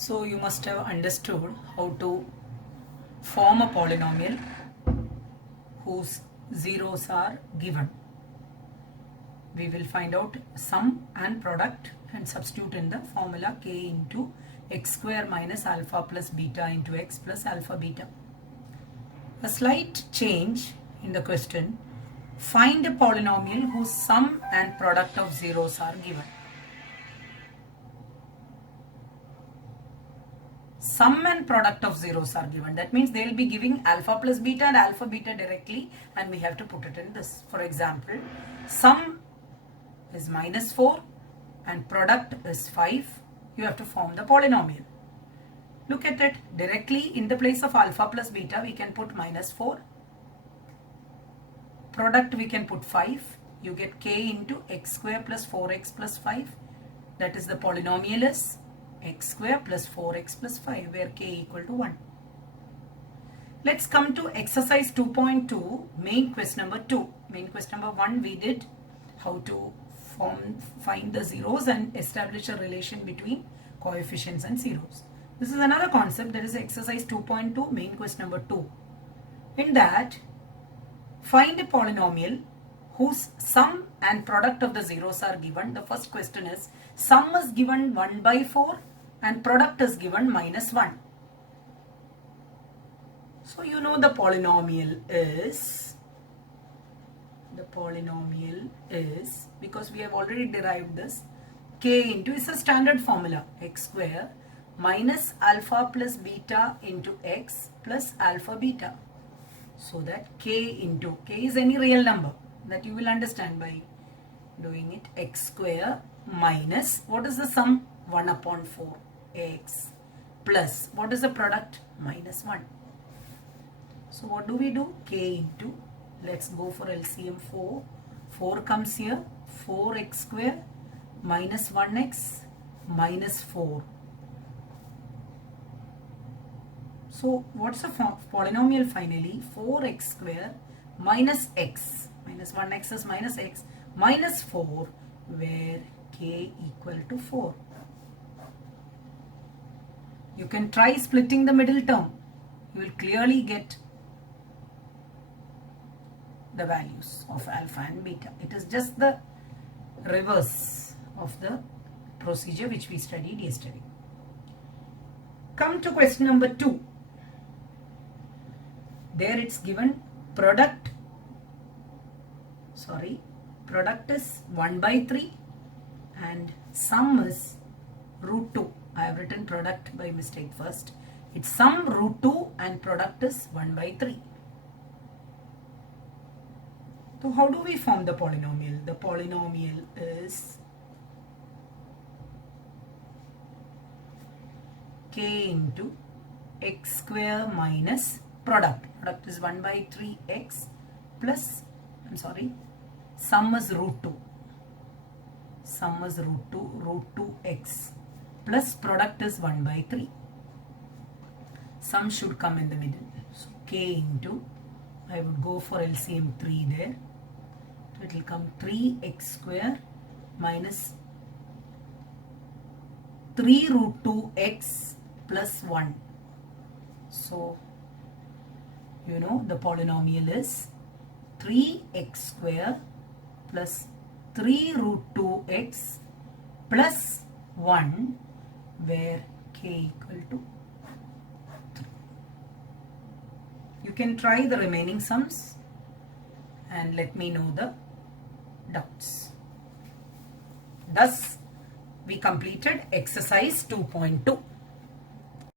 So you must have understood how to form a polynomial whose zeros are given. We will find out sum and product and substitute in the formula k into x square minus alpha plus beta into x plus alpha beta. A slight change in the question. Find a polynomial whose sum and product of zeros are given. Sum and product of zeros are given. That means they will be giving alpha plus beta and alpha beta directly, and we have to put it in this. For example, sum is minus 4 and product is 5. You have to form the polynomial. Look at it. Directly in the place of alpha plus beta we can put minus 4. Product we can put 5. You get k into x square plus 4x plus 5. That is the polynomial is x square plus 4x plus 5 where k equal to 1. Let's come to exercise 2.2 main question number 2. Main question number 1 we did how to find the zeros and establish a relation between coefficients and zeros. This is another concept, that is exercise 2.2 main question number 2. In that, find a polynomial whose sum and product of the zeros are given. The first question is sum is given 1 by 4 and product is given minus 1. So you know the polynomial is, because we have already derived this, k into, is a standard formula, x square minus alpha plus beta into x plus alpha beta. So that k into, k is any real number that you will understand by doing it, x square minus, what is the sum? 1 upon 4 x plus, what is the product? Minus 1. So what do we do? K into, let's go for LCM 4. 4 comes here, 4x square minus 1x minus 4. So what's the polynomial finally? 4x square minus x, minus 1x is minus x, minus 4 where k equal to 4. You can try splitting the middle term. You will clearly get the values of alpha and beta. It is just the reverse of the procedure which we studied yesterday. Come to question number 2. There it's given product is 1 by 3 and sum is root 2. I have written product by mistake first. It's sum root 2 and product is 1 by 3. So how do we form the polynomial? The polynomial is k into x square minus product. Product is 1 by 3x plus, sum is root 2. Sum is root 2x plus product is 1 by 3. Sum should come in the middle. So k into, I would go for LCM 3 there. So it will come 3x square minus 3 root 2x plus 1. So you know the polynomial is 3x square plus 3 root 2x plus 1 where k equal to 3. You can try the remaining sums and let me know the doubts. Thus, we completed exercise 2.2.